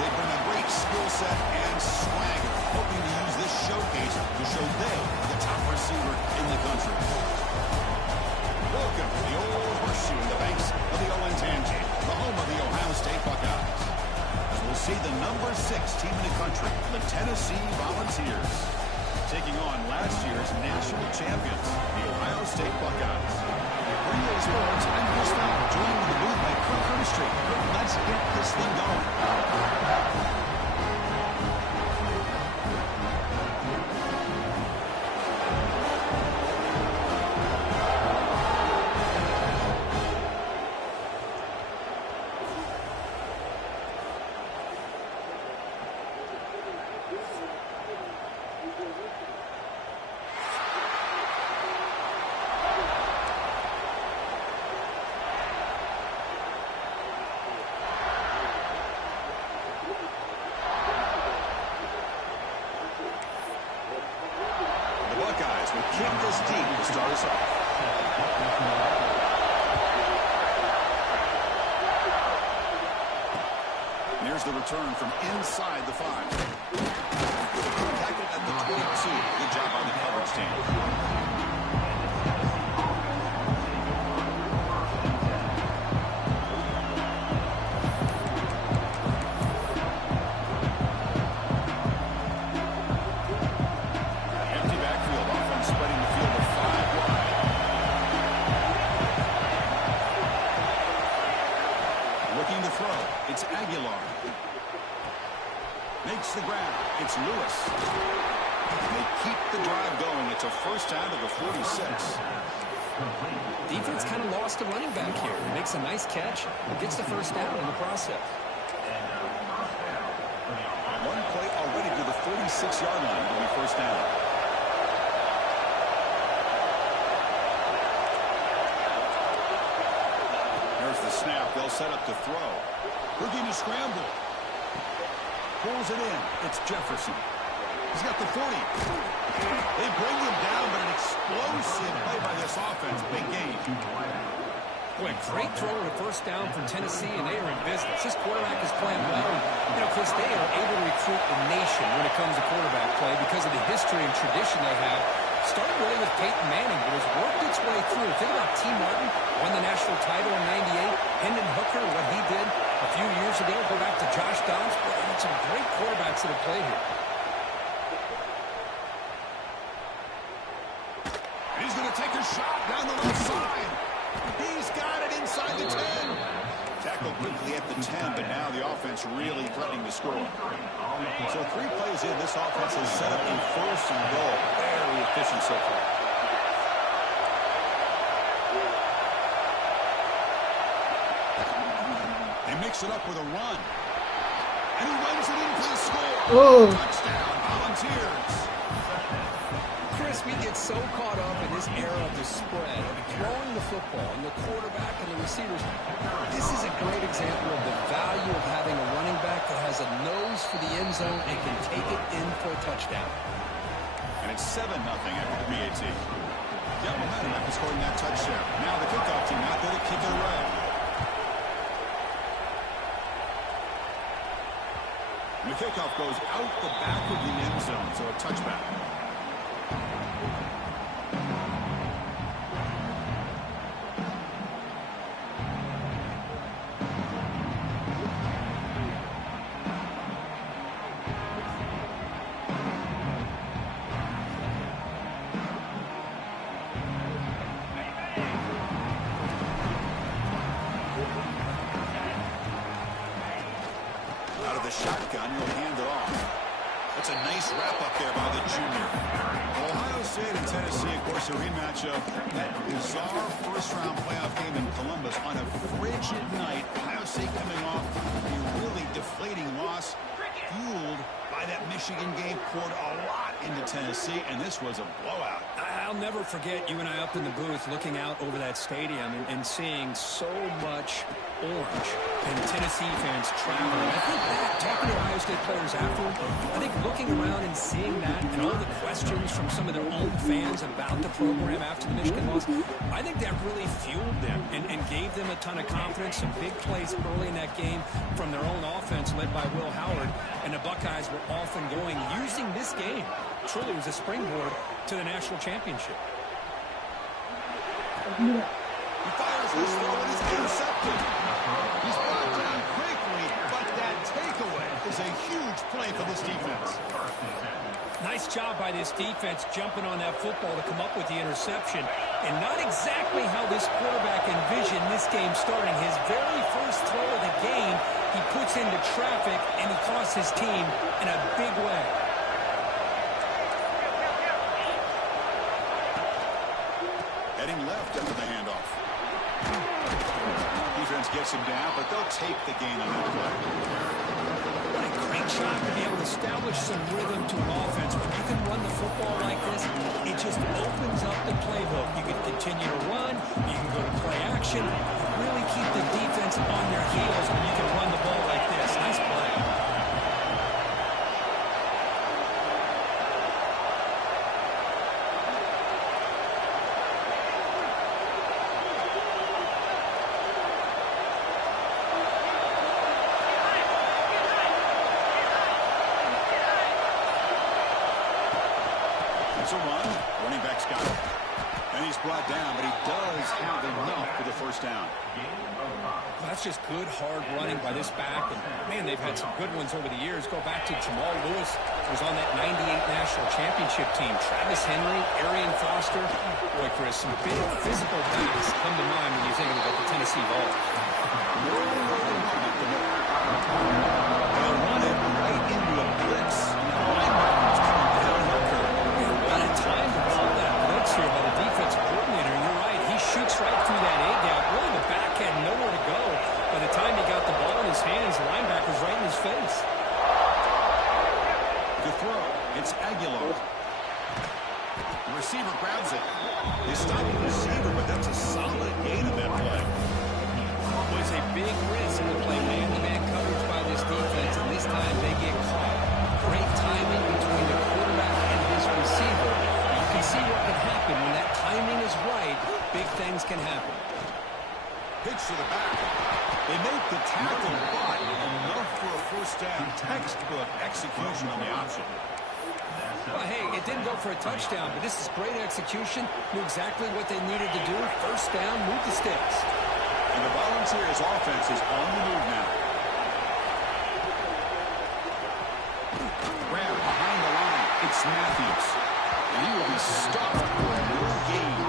They bring a great skill set and swagger, hoping to use this showcase to show they are the top receiver in the country. Welcome to the old horseshoe in the banks of the Yr1 Tennessee, the home of the Ohio State Buckeyes. As we'll see the number 6 team in the country, the Tennessee Volunteers, taking on last year's national champions, the Ohio State Buckeyes. Radio Sports, I'm Chris Fowler, joined in the booth by Kirk Street. Let's get this thing going. Buckeyes will kick this deep to start us off. Here's the return from inside the 5. Tackled at the 22. Good job by the coverage team. It's Aguilar. Makes the grab. It's Lewis. They keep the drive going. It's a first down to the 46. Defense kind of lost a running back here. Makes a nice catch. Gets the first down in the process. One play already to the 46-yard line. It'll be first down. There's the snap. They'll set up to throw. Looking to scramble. Pulls it in. It's Jefferson. He's got the 40. They bring him down, but an explosive play by this offense. Big game. Boy, great throw to first down for Tennessee, and they are in business. This quarterback is playing well. You know, Chris, they are able to recruit the nation when it comes to quarterback play because of the history and tradition they have. Started really with Peyton Manning, but has worked its way through. Think about T. Martin, won the national title in '98. Hendon Hooker, what he did a few years ago. Go back to Josh Dobbs. But some great quarterbacks that have played here. He's going to take a shot down the left side. He's got it inside the 10. Tackled quickly at the 10, but now the offense really threatening to score. So 3 plays in, this offense has set up a first and goal. Very efficient so far. They mix it up with a run. And he runs it in for the score. Oh. Touchdown, Volunteers. Chris, we get so caught up in this era of the spread, of throwing the football, and the quarterback and the receivers. This is a great example of the value of having a running back that has a nose for the end zone and can take it in for a touchdown. And it's 7-0 after the PAT. Got momentum after scoring that touchdown. Now the kickoff team out there to kick it away. The kickoff goes out the back of the end zone, so a touchback. Out of the shotgun, he'll hand it off. That's a nice wrap-up there by the junior. Ohio State and Tennessee, of course, a rematch of that bizarre first-round playoff game in Columbus on a frigid night. Ohio State coming off a really deflating loss, fueled by that Michigan game, poured a lot into Tennessee, and this was a blowout. I'll never forget you and I up in the booth looking out over that stadium and seeing so much orange and Tennessee fans traveling. I think that, talking to Ohio State players afterward, I think looking around and seeing that and all the questions from some of their own fans about the program after the Michigan loss, I think that really fueled them and gave them a ton of confidence. Some big plays early in that game from their own offense. defense led by Will Howard, and the Buckeyes were off and going, using this game. Truly was a springboard to the national championship. He fires his throw and is intercepted. He's brought down quickly, but that takeaway is a huge play for this defense. Nice job by this defense jumping on that football to come up with the interception. And not exactly how this quarterback envisioned this game starting. His very first throw of the game, he puts into traffic, and he costs his team in a big way. Heading left after the handoff. Defense gets him down, but they'll take the gain on that play. What a great shot to be able to establish some rhythm to an offense. When you can run the football like this, it just opens up the playbook. You can continue to run, you can go to play action, really keep the defense on their heels when you can run the ball like this. Nice play. It's a run. Running back's got it. And he's brought down, but he does have enough for the first down. Well, that's just good, hard running by this back. And, man, they've had some good ones over the years. Go back to Jamal Lewis, who was on that 98 National Championship team. Travis Henry, Arian Foster. Boy, Chris, some big physical backs come to mind when you think about the Tennessee Vols. They'll run it right into a blitz. Linebacker's coming down Hooker. What a time to call that blitz here by the defensive coordinator. You're right. He shoots right through that A-gap. Really, the back had nowhere to go. By the time he got the ball in his hands, the linebacker's right in his face. The throw. It's Aguilar. The receiver grabs it. They stop the receiver, but that's a solid gain of that play. Was a big risk to play man-to-man coverage by this defense, and this time they get caught. Great timing between the quarterback and his receiver. You can see what can happen when that timing is right. Big things can happen. Pitch to the back. They make the tackle, but enough for a first down. Textbook execution on the option. Well, hey, it didn't go for a touchdown, but this is great execution. Knew exactly what they needed to do. First down, move the sticks. And the Volunteers offense is on the move now. Grab behind the line. It's Matthews. And he will be stopped for no gain.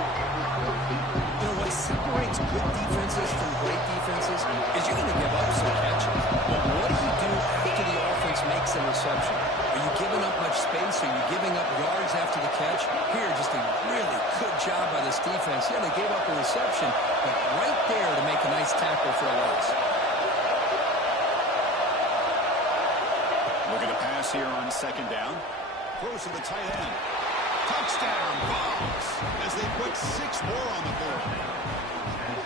You know, what separates good defenses from great defenses is you're going to give up some catches. But what do you do after the offense makes a reception? Are you giving up much space? Are you giving up yards after the catch? Here, just a really good job by this defense. Yeah, they gave up a reception, but right there to make a nice tackle for a loss. Look at the pass here on second down. Throws to the tight end. Touchdown, Vols, as they put 6 more on the board.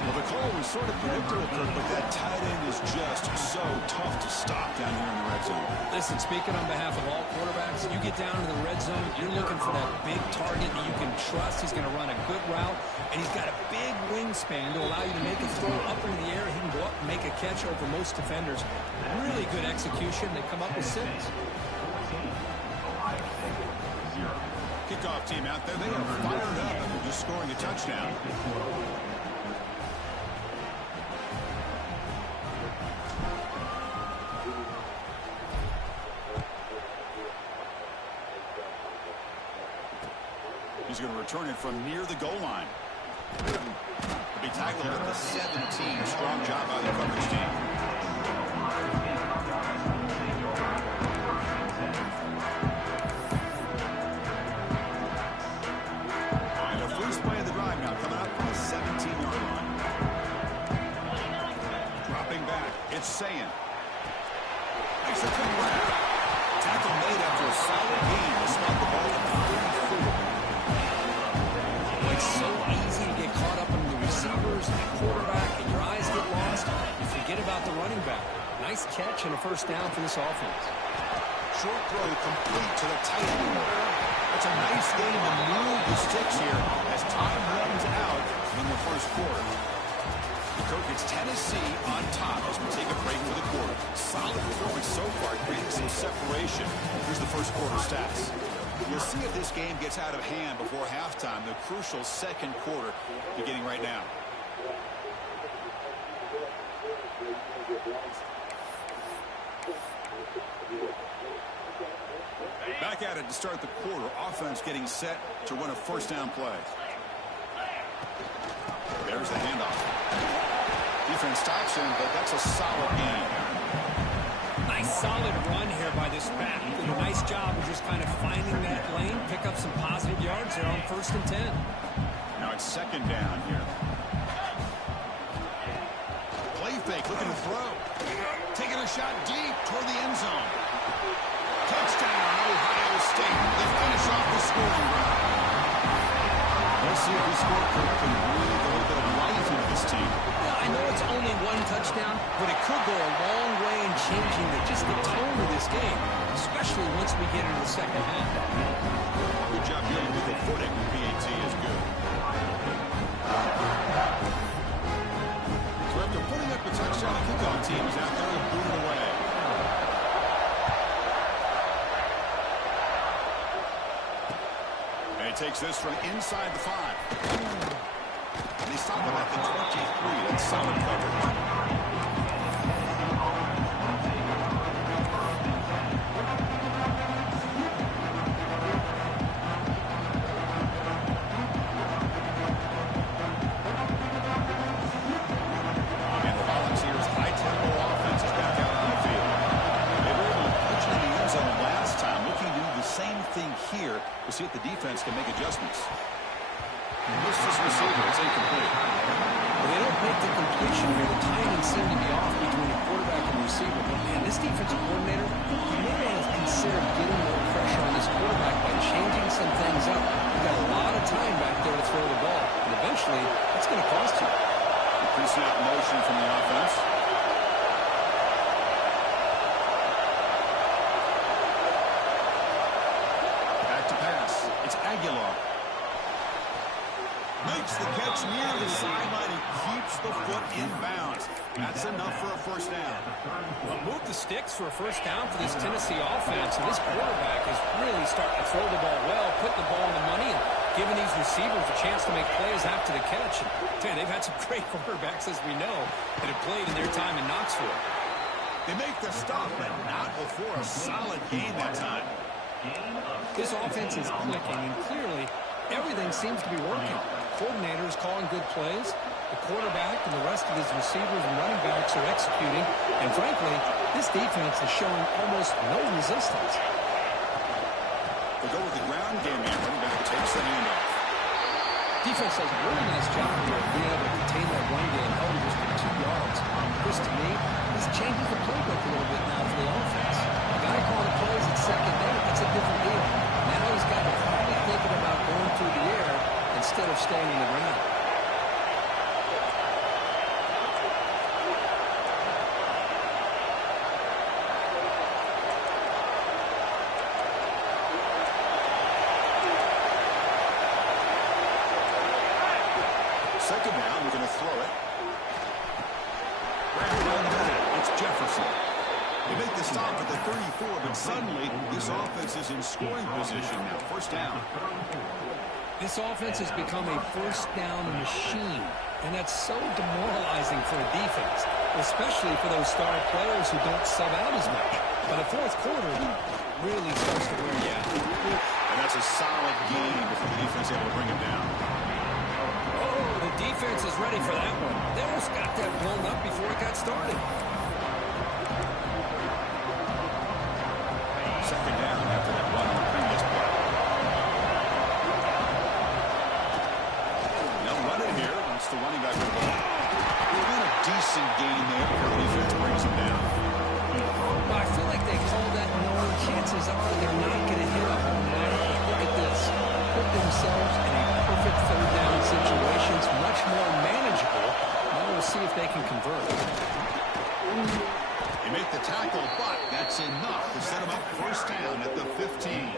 Well, the call was sort of predictable, Kirk, but that tight end is just so tough to stop down here in the red zone. Listen, speaking on behalf of all quarterbacks, you get down into the red zone, you're looking for that big target that you can trust. He's going to run a good route, and he's got a big wingspan to allow you to make a throw up into the air. He can go up and make a catch over most defenders. Really good execution. They come up with 6. Kickoff team out there, they are fired up after just scoring a touchdown. He's going to return it from near the goal line. He'll be tackled at the 17. Strong job by the coverage team. And a first play of the drive now coming up from the 17-yard line. Dropping back, it's Sayin. Makes a quick grab. Tackle made after a solid gain to spot the ball at the 34. It's so easy to get caught up in the receivers and the quarterback, and your eyes get lost. You forget about the running back. Nice catch and a first down for this offense. Short throw complete to the tight end. That's a nice game to move the sticks here as time runs out in the first quarter. Kirk, it's Tennessee on top as we take a break for the quarter. Solid throw so far, creating some separation. Here's the first quarter stats. We'll see if this game gets out of hand before halftime, the crucial second quarter beginning right now. Back at it to start the quarter. Offense getting set to run a first down play. There's the handoff. Defense stops him, but that's a solid gain. Nice solid run here by this back. Did a nice job of just kind of finding that lane, pick up some positive yards there on 1st and 10. Now it's 2nd down here. Play fake, looking to throw. Taking a shot deep toward the end zone. Touchdown, Ohio State. They finish off the scoring drive. We'll see if this score can breathe a little bit of life into this team. Yeah, I know it's only 1 touchdown, but it could go a long way in changing just the tone of this game, especially once we get into the second half. Good job dealing with the footing. PAT is good. So after putting up a touchdown, the kickoff team is out there to boot it away. And he takes this from inside the 5. And he's talking about the 23. That's solid coverage. Here, we'll see if the defense can make adjustments. This is receiver. It's incomplete. Well, they don't make the completion here. The timing seemed to be off between the quarterback and receiver. But, man, this defensive coordinator, he may have considered getting more pressure on this quarterback by changing some things up. You've got a lot of time back there to throw the ball. And eventually, that's going to cost you. The pre-snap motion from the offense. It's Aguilar. Makes the catch near the sideline and keeps the foot in bounds. That's enough for a first down. Well, move the sticks for a first down for this Tennessee offense. And this quarterback is really starting to throw the ball well, put the ball in the money, and giving these receivers a chance to make plays after the catch. And they've had some great quarterbacks, as we know, that have played in their time in Knoxville. They make the stop, but not before a solid gain that time. This offense is clicking, and clearly everything seems to be working. Coordinators calling good plays. The quarterback and the rest of his receivers and running backs are executing. And frankly, this defense is showing almost no resistance. They go with the ground game here. Running back takes the handoff. Defense does a really nice job here of being able to contain that run game, held just for 2 yards. Chris, to me, this changes the playbook a little bit now for the offense. The guy calling the plays at 2nd down, that's a different deal. Now he's got to probably thinking about going through the air instead of staying in the ground. Second down, we're going to throw it. Wrapped around the middle. It's Jefferson. They make the stop at the 34, but suddenly this offense is in scoring position now. First down. This offense has become a first down machine, and that's so demoralizing for a defense, especially for those star players who don't sub out as much. By the 4th quarter, it really starts to wear you out. And that's a solid game if the defense able to bring him down. Oh, the defense is ready for that one. They almost got that blown up before it got started. Second down after that run on the previous play. They'll run it here. That's the running back with the ball. They've got a decent gain there before the defense brings him down. Well, I feel like they call that knowing chances are they're not going to hit a home run. Look at this. Put themselves in a perfect 3rd down situations, much more manageable. Now we'll see if they can convert. They make the tackle, but that's enough to set them up first down at the 15.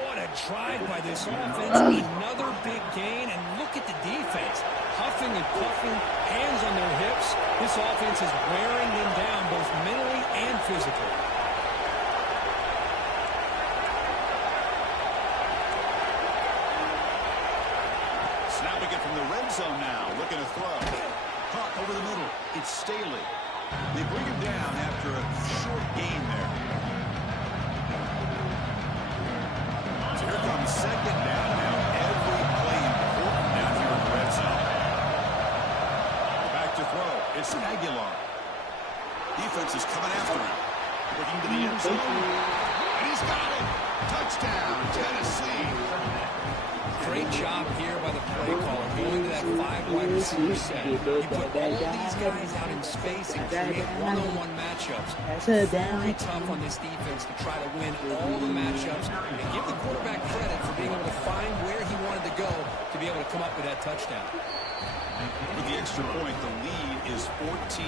What a drive by this offense. Another big gain, and look at the defense. Huffing and puffing, hands on their hips. This offense is wearing them down both mentally and physical. Snapping it from the red zone now. Looking to throw. Caught over the middle. It's Staley. They bring him down after a short gain there. So here comes second down now. Every play important down here in the red zone. Back to throw. It's Aguilar. Defense is coming after him. Looking to the end zone. And he's got it. Touchdown, Tennessee. Great job here by the play caller, going to that 5 wide receiver set. You put all these guys out in space and create one-on-one matchups. Very tough on this defense to try to win all the matchups and give the quarterback credit for being able to find where he wanted to go to be able to come up with that touchdown. With the extra point, the lead is 14.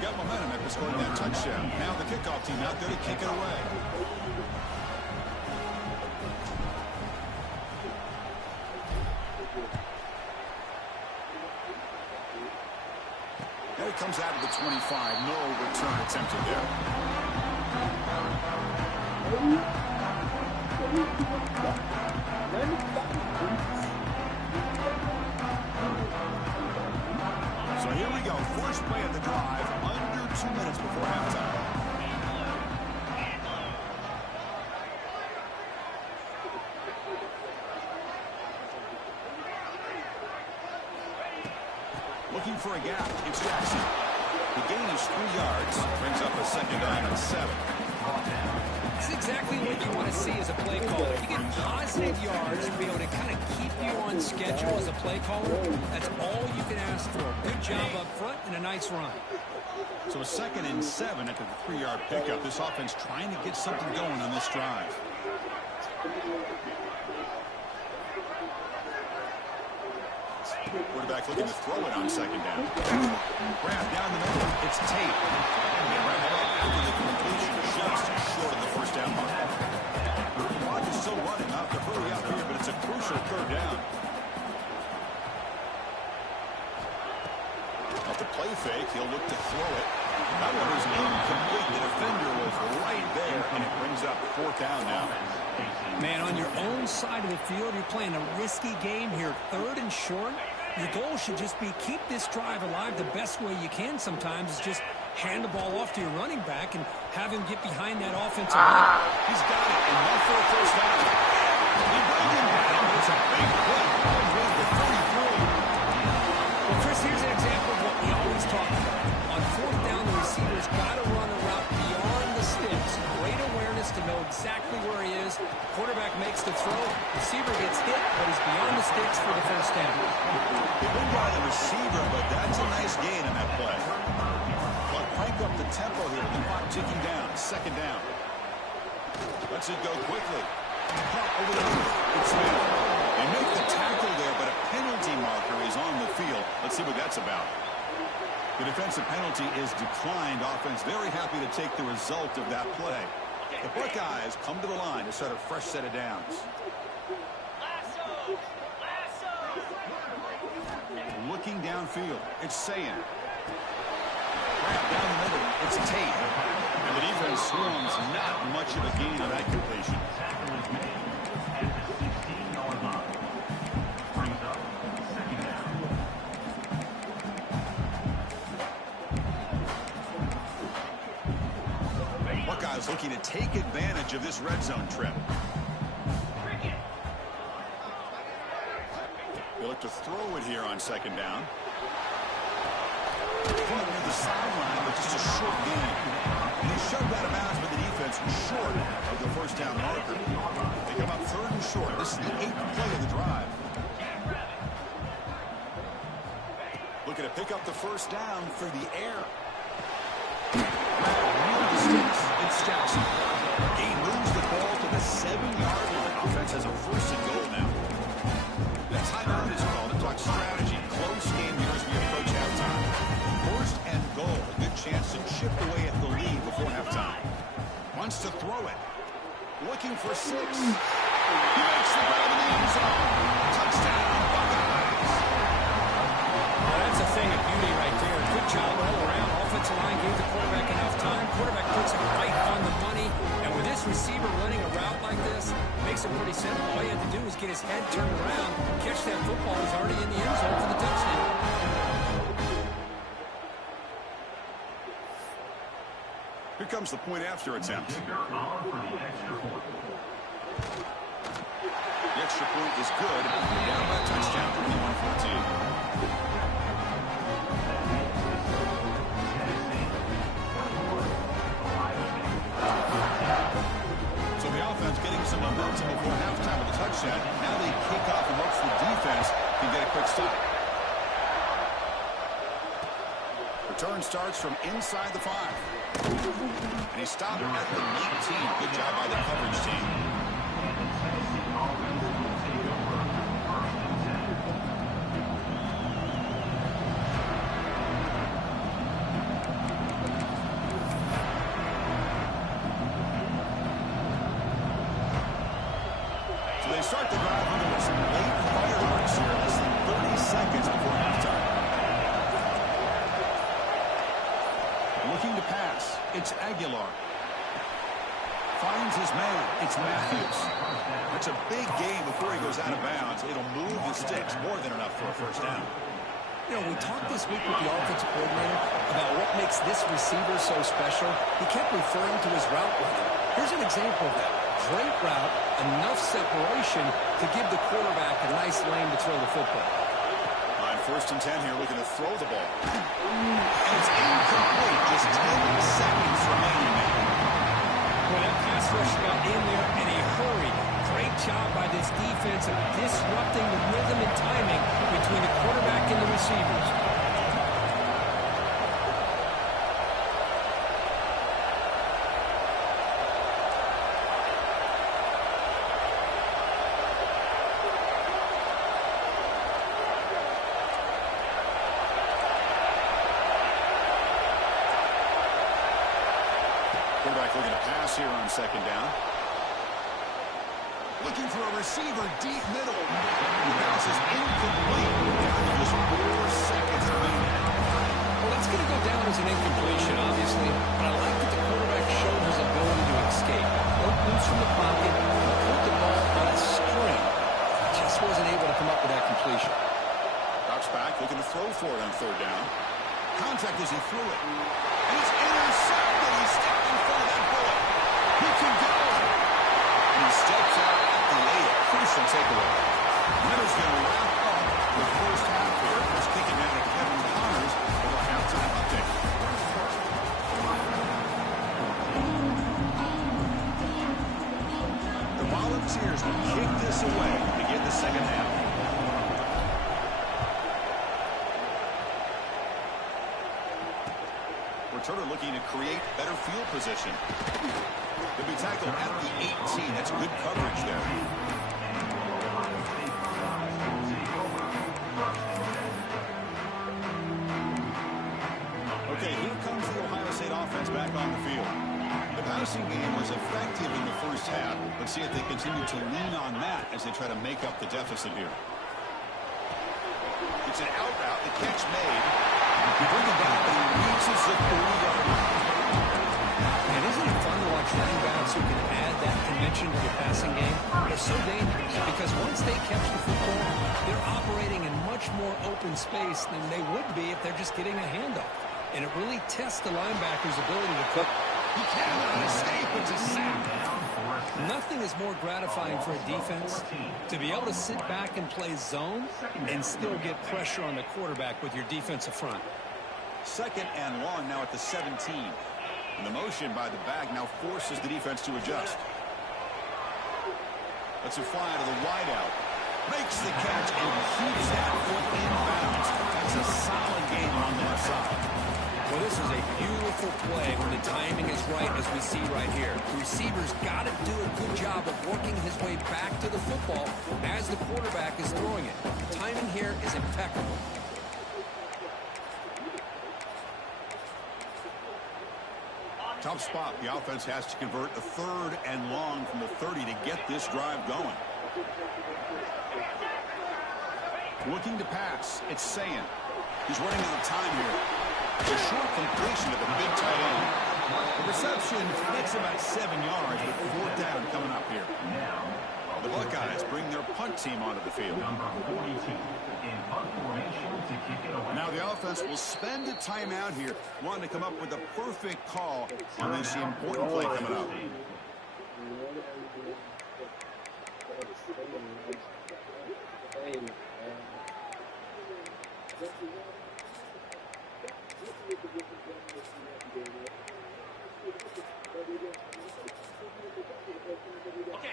Got momentum after scoring that touchdown. Now the kickoff team out there to kick it away. And it comes out of the 25. No return attempted there. So here we go. First play of the drive. Under 2 minutes before halftime. Looking for a gap. It's Jackson. The gain is 3 yards. Brings up a second down and 7. It's exactly what you want to see as a play caller. You get positive yards to be able to kind of keep you on schedule as a play caller. That's all you can ask for. Good job up front and a nice run. So a 2nd and 7 after the 3-yard pickup. This offense trying to get something going on this drive. Quarterback looking to throw it on 2nd down. Grab down the middle. It's Tate. They wrap it up after the completion, just short of the first down mark. The clock is still running. Not to hurry up here, but it's a crucial 3rd down. Off the play fake, he'll look to throw it. That one is incomplete. The defender was right there, and it brings up 4th down now. Man, on your own side of the field, you're playing a risky game here. 3rd and short. Your goal should just be keep this drive alive the best way you can sometimes is just hand the ball off to your running back and have him get behind that offensive line. He's got it, and one for a first down. He brings him down. It's a big play. He's the 33. Well, Chris, here's an example of what we always talk about. On 4th down, the receiver's got to run a route beyond the sticks. Great awareness to know exactly where he is. Quarterback makes the throw. Receiver gets hit, but he's beyond the sticks for the first down. They bring by the receiver, but that's a nice gain in that play. But crank up the tempo here with the clock ticking down. 2nd down. Lets it go quickly. Caught over the middle. It's Smith. They make the tackle there, but a penalty marker is on the field. Let's see what that's about. The defensive penalty is declined. Offense very happy to take the result of that play. The Buckeyes come to the line to start a fresh set of downs. Looking downfield, it's Sayin. Grab down the middle, it's Tate. And the defense swarms, not much of a gain on that completion. Buckeyes looking to take advantage of this red zone trip. They look to throw it here on 2nd down. Caught near the sideline, but just a short gain. And they shoved out of bounds, but the defense was short of the first down marker. They come up 3rd and short. This is the 8th play of the drive. Looking to pick up the first down through the air. It's Jackson. He moves the ball to the 7-yard line. Offense has a 1st and goal now. The timeout is called to talk strategy. Close game here as we approach halftime. 1st and goal. A good chance to chip away at the lead. wants to throw it. Looking for 6. He makes the grab in the end zone. Touchdown, Buckeyes. Well, that's a thing of beauty right there. Good job all around. Offensive line gave the quarterback enough time. Quarterback puts it right on the money. And with this receiver running a route like this, it makes it pretty simple. All you have to do is get his head turned around, catch that football. He's already in the end zone for the touchdown. Here comes the point after attempt. The extra point is good. Down by a touchdown, 21-14. So the offense getting some momentum before halftime with a touchdown. Now they kick off and hopes the defense can get a quick stop. Return starts from inside the 5. And he stopped at the 19. Good job by the coverage team. So they start the drive with some late fireworks here. Less than 30 seconds before halftime. Looking to pass. It's Aguilar. Finds his man. It's Matthews. That's a big gain before he goes out of bounds. It'll move the sticks. More than enough for a first down. You know, we talked this week with the offensive coordinator about what makes this receiver so special. He kept referring to his route running. Here's an example of that. Great route, enough separation to give the quarterback a nice lane to throw the football. On 1st and 10 here, looking to throw the ball. And it's incomplete. Just 10 seconds remaining now. Well, that pass rush got in there in a hurry. Great job by this defense of disrupting the rhythm and timing between the quarterback and the receivers. Quarterback looking to pass here on 2nd down. Looking for a receiver deep middle. The pass is incomplete. Down to just 4 seconds remaining. Well, that's going to go down as an incompletion, obviously. But I like that the quarterback showed his ability to escape. Broke loose from the pocket, put the ball on a string. Just wasn't able to come up with that completion. Drops back, looking to throw for it on 3rd down. Contact as he threw it. And it's intercepted. He's stepped in front of that bullet. He can go. And he steps out at the 8. Crucial takeaway. Winner's going to wrap up the first half here. Let's kick it down to Kevin Connors for the halftime update. The Volunteers will kick this away to begin the second half. Returner looking to create better field position. He'll be tackled at the 18. That's good coverage there. Okay, here comes the Ohio State offense back on the field. The passing game was effective in the first half. Let's see if they continue to lean on that as they try to make up the deficit here. It's an out route. The catch made. You bring it down, but he reaches the 30-yard line. And isn't it fun to watch running backs who can add that dimension to the passing game? They're so dangerous because once they catch the football, they're operating in much more open space than they would be if they're just getting a handoff. And it really tests the linebacker's ability to cook. He cannot escape. It's a sack. Nothing is more gratifying for a defense to be able to sit back and play zone and still get pressure on the quarterback with your defensive front. 2nd and long now at the 17. And the motion by the back now forces the defense to adjust. Let's a fly to the wideout. Makes the catch and keeps that foot in bounds. That's a solid game on that side. Well, this is a beautiful play when the timing is right, as we see right here. The receiver's got to do a good job of working his way back to the football as the quarterback is throwing it. The timing here is impeccable. Tough spot. The offense has to convert a 3rd and long from the 30 to get this drive going. Looking to pass. It's Sayin. He's running out of time here. It's a short completion to the big tight end. The reception gets about 7 yards, but 4th down coming up here. The Buckeyes bring their punt team onto the field. Now the offense will spend a timeout here, wanting to come up with a perfect call on this important play coming up.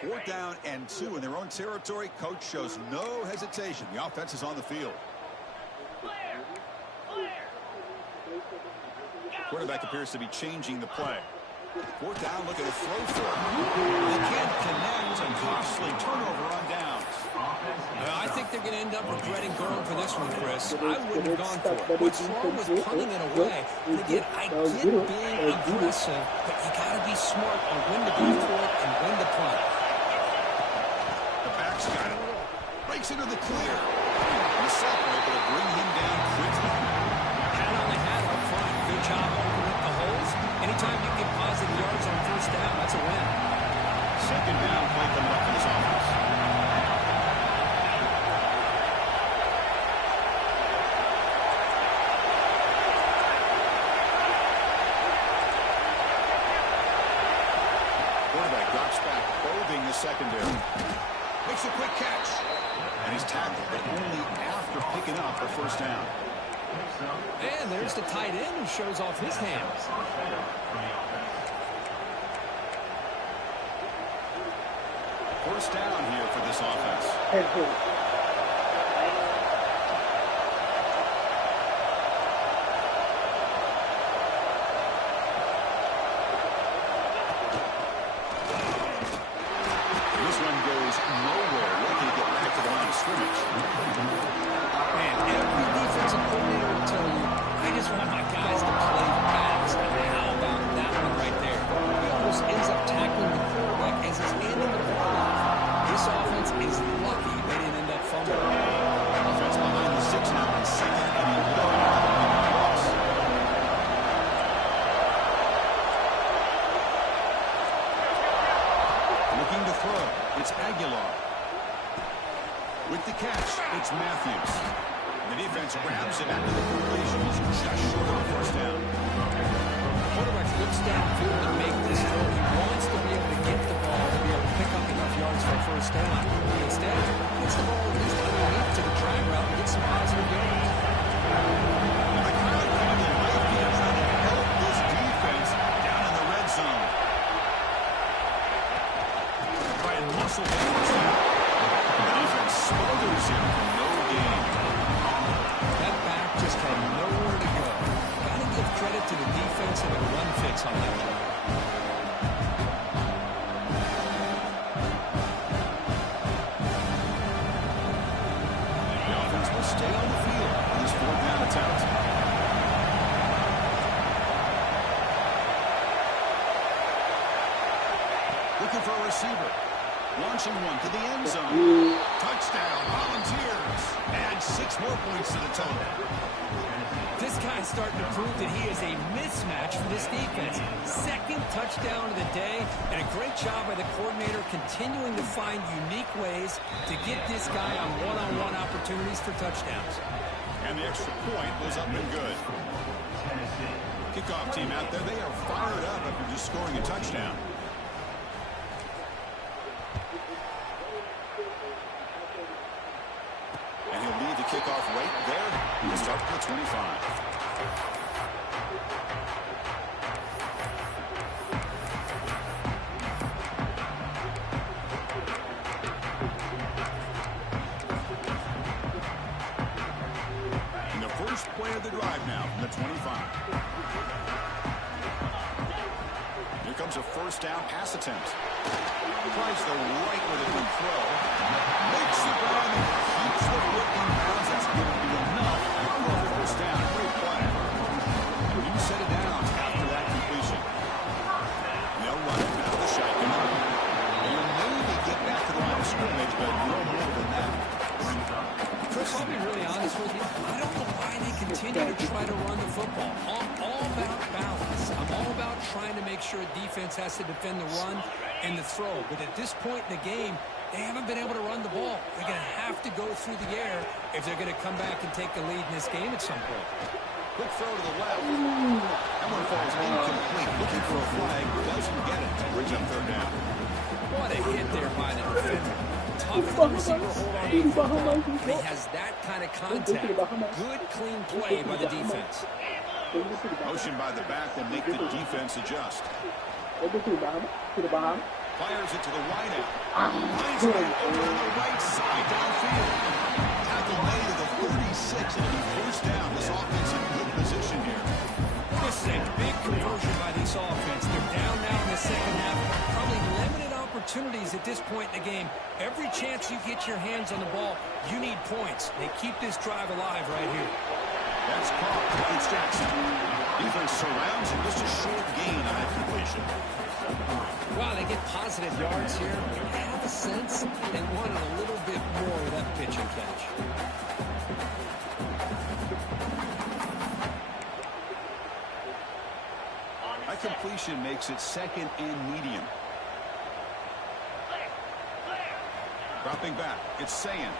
Fourth down and 2 in their own territory. Coach shows no hesitation. The offense is on the field. Quarterback appears to be changing the play. 4th down, looking to throw for it. They can't connect. A costly turnover on downs. I think they're going to end up regretting going for this one, Chris. I wouldn't have gone for it. What's wrong with punting it away? And again, I get being aggressive, but you got to be smart on when to go for it and when to punt. The back's got it. Breaks into the clear. The center able to bring him down quickly. Hat on the hat up front. Good job opening up the holes. Anytime you get positive yards on 1st down, that's a win. 2nd down play coming up for this offense. Quarterback drops back, probing the secondary. Makes a quick catch. And he's tackled, but only after picking up a 1st down. And there's the tight end who shows off his hands. 1st down here for this offense. This one goes nowhere. Lucky to get back to the line of scrimmage. Man, every defensive coordinator will tell you, I just want my guys to play fast. And how about that one right there? He almost ends up tackling the quarterback as he's handing the ball off. This offense is lucky they didn't end up fumbling. Offense behind the 6 now on 2nd and 11. Looking to throw. It's Aguilar. With the catch, it's Matthews. The defense grabs him after the completion. He's just short of the 1st down. The quarterback looks downfield to make this throw. He wants to be able to get the ball to be able to pick up enough yards for a 1st down. Instead, he gets the ball at least underneath to the drag route and gets some positive yards. And the crowd coming to life here trying to help this defense down in the red zone. Try and muscle the 1st down. The defense smothers him for no gain. That back just had nowhere to go. Got to give credit to the defense and the run fix on that one. The offense will stay on the field for this 4th down attempt. Looking for a receiver. Launching one to the end zone. Touchdown, Volunteers. Add 6 more points to the total. This guy's starting to prove that he is a mismatch for this defense. 2nd touchdown of the day, and a great job by the coordinator continuing to find unique ways to get this guy on one-on-one opportunities for touchdowns. And the extra point was up and good. Kickoff team out there, they are fired up after just scoring a touchdown. And he'll leave the kickoff right there to start the 25. And the first play of the drive now from the 25. Here comes a 1st down pass attempt. Tries the right with a good throw. Makes the run. Keeps the foot in bounds. That's going to be enough for a 1st down. Great play. You set it down after that completion. make sure defense has to defend the run and the throw. But at this point in the game, they haven't been able to run the ball. They're going to have to go through the air if they're going to come back and take the lead in this game at some point. Quick throw to the left. That one falls incomplete. Looking for a flag. Doesn't get it. Brings up third down. What a hit there by the defender. Tough for the receiver to hold on to the football. But he has that kind of contact. Good, clean play by the defense. Motion by the back will make the defense adjust. Fires it to the wideout. Lines it over to the right side downfield. Tackle made to the 36. It'll be first down. This offense in good position here. This is a big conversion by this offense. They're down now in the second half. Probably limited opportunities at this point in the game. Every chance you get your hands on the ball, you need points. They keep this drive alive right here. That's caught. It's Jackson. Defense surrounds him. Just a short gain on that completion. Wow, they get positive yards here. I have a sense they wanted a little bit more with that pitch and catch. That completion makes it second and medium. Dropping back. It's Sayin.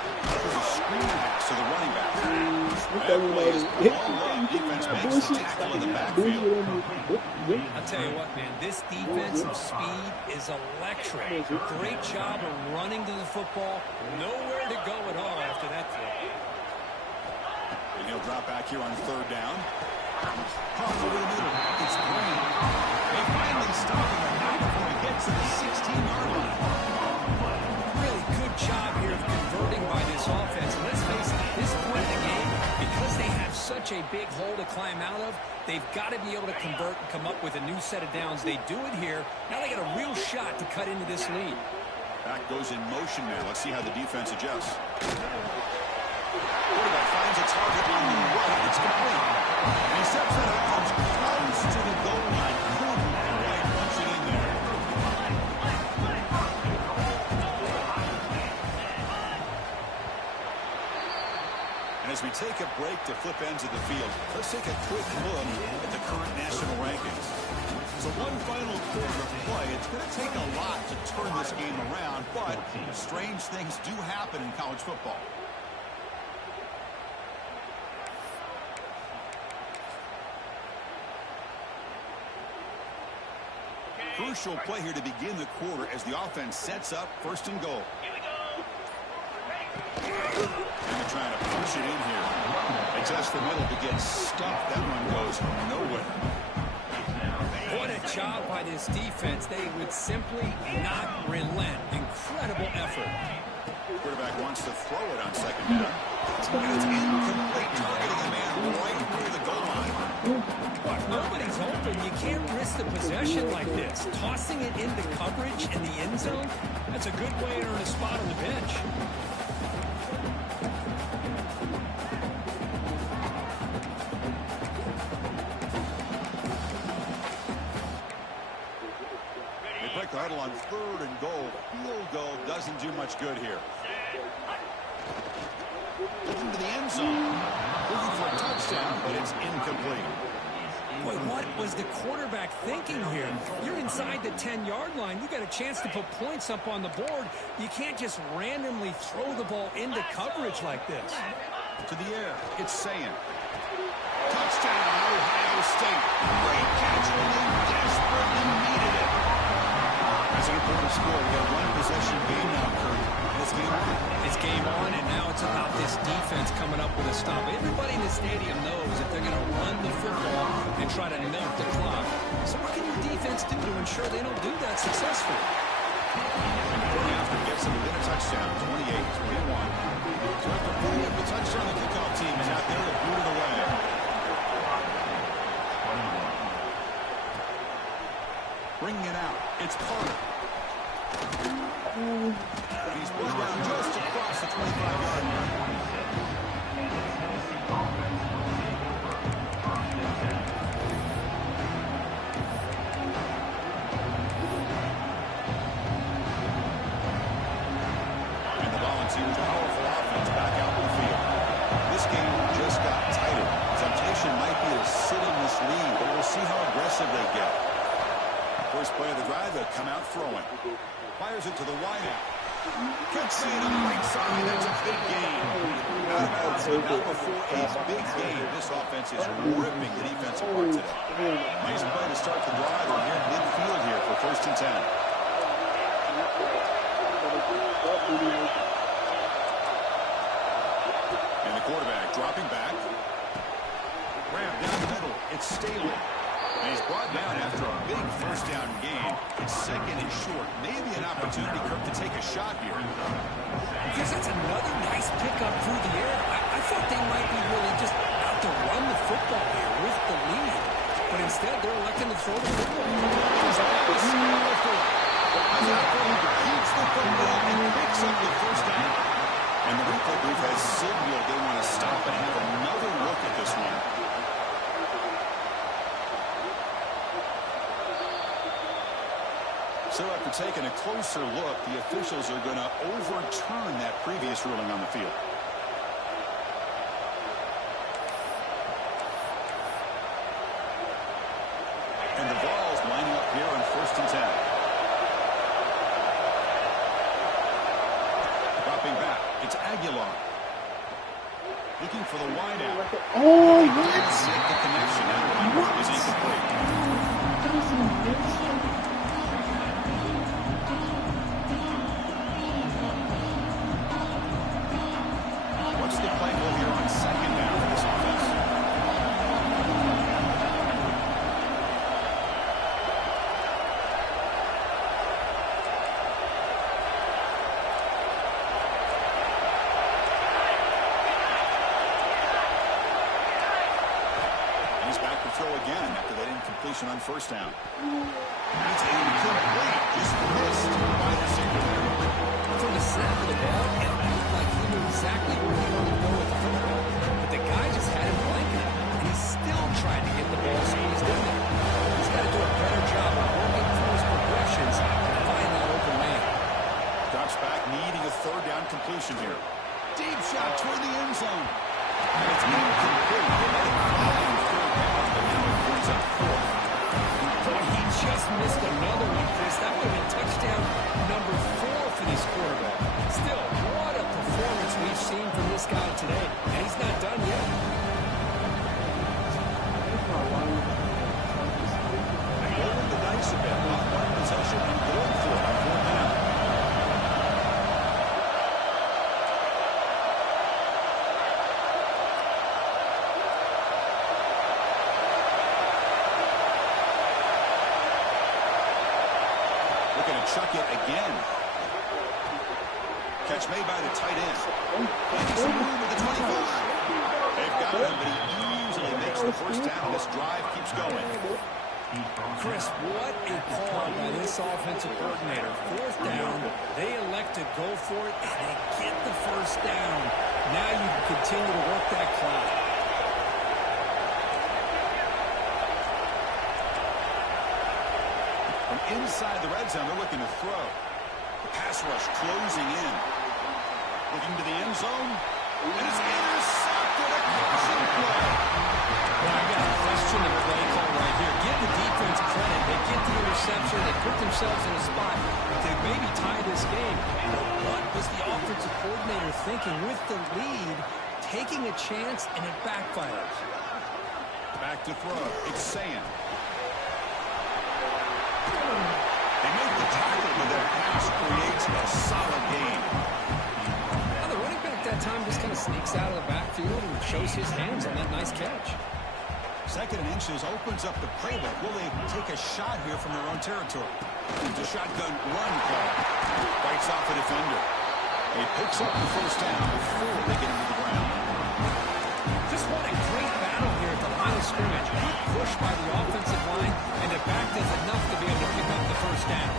There's a screen pass to the running back. That play is all up. Defense makes the tackle in the backfield. I'll tell you what, man, this defensive speed is electric. Great job of running to the football. Nowhere to go at all after that throw. And he'll drop back here on third down. Off over the middle. It's Green. They finally stop him before he gets to the 16-yard line. Really good job here of converting by this offense. And let's face it, at this point in the game, because they have such a big hole to climb out of, they've got to be able to convert and come up with a new set of downs. They do it here. Now they got a real shot to cut into this lead. Back goes in motion now. Let's see how the defense adjusts. Quarterback finds a target on the right. It's complete. And he steps out of bounds close to the goal line. Couldn't quite punch it in there. And as we take a break to flip ends of the field, let's take a quick look at the current national rankings. So one final quarter of play. It's going to take a lot to turn this game around, but strange things do happen in college football. Crucial play here to begin the quarter as the offense sets up first and goal. And they're trying to push it in here. They test the middle to get stuffed. That one goes nowhere. What a job by this defense. They would simply not relent. Incredible effort. Quarterback wants to throw it on second down. And it's incomplete, targeting a man right near the goal line. Look, nobody's open. You can't risk the possession like this. Tossing it into coverage in the end zone, that's a good way to earn a spot on the bench. They break the huddle on third and goal. Field goal doesn't do much good here. Looking to the end zone. Looking for a touchdown, but it's incomplete. Boy, what was the quarterback thinking here? You're inside the 10-yard line. You got a chance to put points up on the board. You can't just randomly throw the ball into coverage like this. To the air. It's Sayin. Touchdown, Ohio State. Great catch when they desperately needed it. That's an important score. We got one possession game now, Kurt. And it's game on. It's game on, and now it's about this defense coming up with a stop. Everybody in the stadium knows that they're going to run the football and try to milk the clock. So what can your defense do to ensure they don't do that successfully? Going after gets them within a touchdown, 28-21. So after putting up the touchdown, the kickoff team is out there to boot it away. Bringing it out. It's Carter. He's put down just across the 25-yard line. And the Volunteers, powerful offense back out in the field. This game just got tighter. Temptation might be to sit in this lead, but we'll see how aggressive aggressive they get. First play of the drive, they'll come out throwing. Fires it to the wideout. Gets it on the right side. That's a big gain. Out of bounds, but not before a big gain. This offense is ripping the defensive part today. Nice play to start the drive. We're near midfield here for 1st and 10. And the quarterback dropping back. Grab down the middle. It's Staley. And he's brought down after a big first down gain. It's 2nd and short. Maybe an opportunity, Kirk, to take a shot here. Because that's another nice pickup through the air. I thought they might be really just out to run the football here with the lead. But instead, they're electing to throw the football. He's the football and picks up the first down. And the replay booth has signaled they want to stop and have another look at this one. So after taking a closer look, the officials are going to overturn that previous ruling on the field. And the ball's lining up here on 1st and 10. Dropping back, it's Aguilar. Looking for the wideout. Oh, what? The connection that is incomplete. What's the play call here on 2nd down for this offense? He's back to throw again after that incompletion on 1st down. That's incomplete. Just missed by the receiver there. From the snap of the ball, it looked like he knew exactly where he wanted to go with the football. But the guy just had him blanketed, and he's still trying to get the ball squeezed in there. He's got to do a better job of working through his progressions to find that open man. Drops back, needing a 3rd down completion here. Deep shot toward the end zone. And it's incomplete. Boy, he just missed another one, Chris. That would have been touchdown number 4 for this quarterback. Still, what a performance we've seen from this guy today. And he's not done yet. Rolling the dice a bit. Off one possession and going for it on 4th down. Looking to chuck it again. Catch made by the tight end. Making some room with the 25. They've got him, but he easily makes the 1st down. This drive keeps going. Chris, what a call by this offensive coordinator. 4th down, they elect to go for it, and they get the 1st down. Now you can continue to work that clock. From inside the red zone, they're looking to throw. The pass rush closing in. Looking to the end zone. And it's intercepted. A crushing play. Well, I got a question to play call right here. Give the defense credit. They get the interception. They put themselves in a spot to maybe tie this game. But what was the offensive coordinator thinking with the lead, taking a chance, and it backfires? Back to throw. It's Sand. They make the tackle, but their pass creates a solid gain. Now, the running back that time just kind of sneaks out of the backfield and shows his hands on that nice catch. 2nd and inches opens up the playbook. Will they take a shot here from their own territory? It's a shotgun run play. Bites off a defender. He picks up the 1st down before they get him to the ground. Just what a great battle here at the line of scrimmage. Good push by the offensive line, and the back does enough to be able to pick up the 1st down.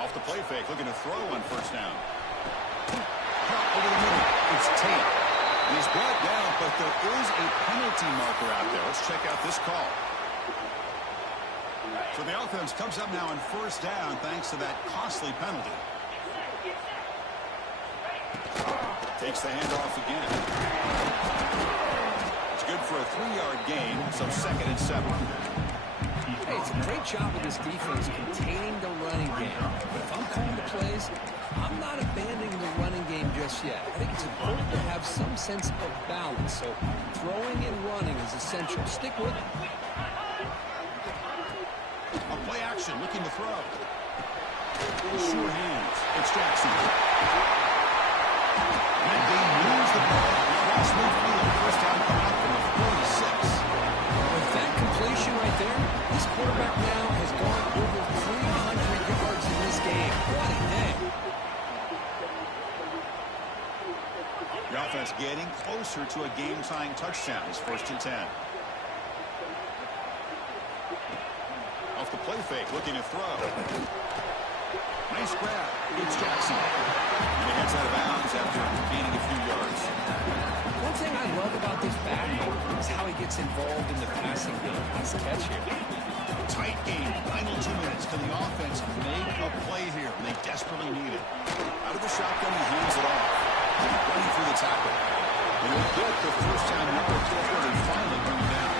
Off the play fake, looking to throw on 1st down. Cut over the middle. It's Tate. He's brought down, but there is a penalty marker out there. Let's check out this call. So the offense comes up now on 1st down thanks to that costly penalty. Takes the handoff again. It's good for a 3-yard gain, so 2nd and 7. Hey, it's a great job of this defense containing the running game. But if I'm calling the plays, I'm not abandoning the running game just yet. I think it's important to have some sense of balance. So throwing and running is essential. Stick with it. A play action, looking to throw. Sure hands. It's Jackson. And they lose the ball across midfield. First down coming up from the 46. With that completion right there, this quarterback now has gone over 300 yards in this game. What a day. The offense getting closer to a game-tying touchdown. It's 1st and 10. Off the play fake, looking to throw. Nice grab. It's Jackson. And he gets out of bounds after gaining a few yards. One thing I love about this back is how he gets involved in the passing game. Nice catch here. Tight game. Final 2 minutes. Can the offense make a play here? And they desperately need it. Out of the shotgun, he hands it off. Running through the tackle. And he'll get the first down number before they finally bring him down.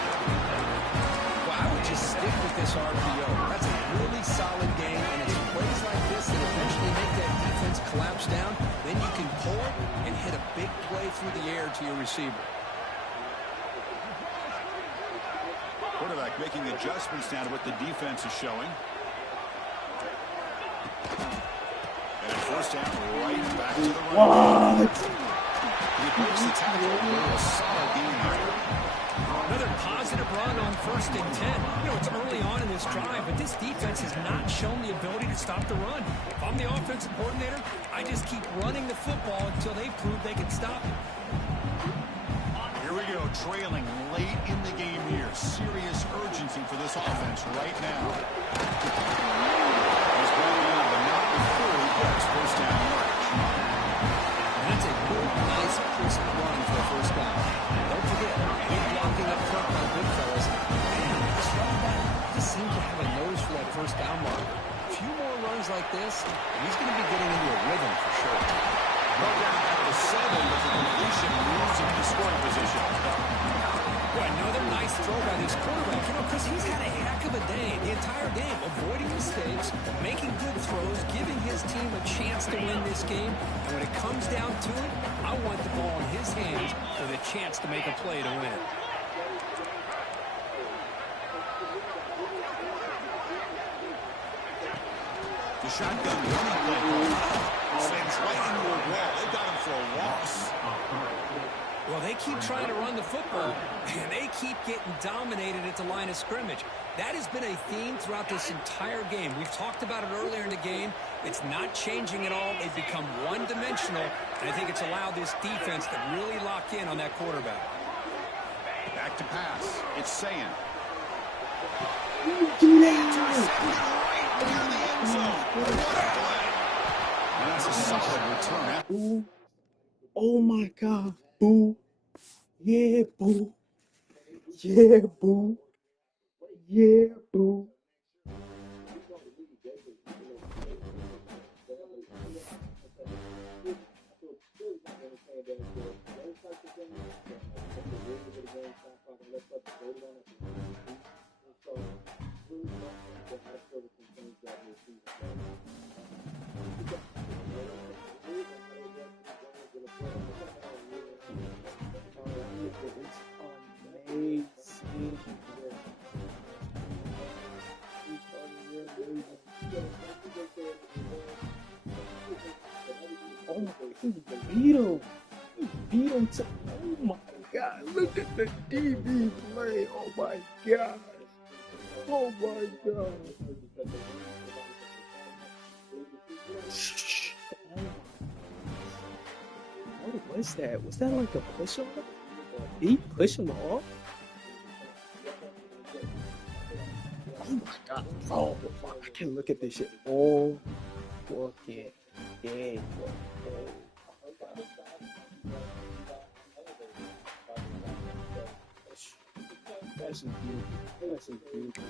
Well, I would just stick with this RPO. That's a really solid game, and it's plays like this that eventually make that defense collapse down. Then you can pull it and hit a big play through the air to your receiver. Quarterback making adjustments now to what the defense is showing. And first down, right back to the run. What? He breaks the tackle. A solid game here. Another positive run on 1st and 10. You know, it's early on in this drive, but this defense has not shown the ability to stop the run. If I'm the offensive coordinator, I just keep running the football until they prove they can stop it. Here we go, trailing late in the game here. Serious urgency for this offense right now. He's brought down, but not before he gets first down yardage. That's a good, nice, crisp run for a first down. Don't forget, good blocking up front by Goodfellas. Man, this running back just seems to have a nose for that first down marker. A few more runs like this, and he's going to be getting into a rhythm for sure. Brought down at the 7, but the completion moves him to scoring position. Well, another nice throw by this quarterback, you know, because he's had a heck of a day the entire game, avoiding mistakes, making good throws, giving his team a chance to win this game. And when it comes down to it, I want the ball in his hands with a chance to make a play to win. The shotgun running play call. Slams right into a wall. They got him for a loss. Well, they keep trying to run the football, and they keep getting dominated at the line of scrimmage. That has been a theme throughout this entire game. We've talked about it earlier in the game. It's not changing at all. They've become one-dimensional, and I think it's allowed this defense to really lock in on that quarterback. Back to pass. It's Sayin. Intercepted right near the end zone. What a play. And that's a solid return. Boo. Oh my God. Boo. Yeah, boo. Yeah, boo. Yeah, boo. Oh, he beat him. He beat him to, oh my God. Look at the DB play. Oh my God. Oh my God. What was that? Was that like a push off? Did he push him off? Oh my God, bro. I can look at this shit all fucking day, bro. That's a beautiful. That's a beautiful.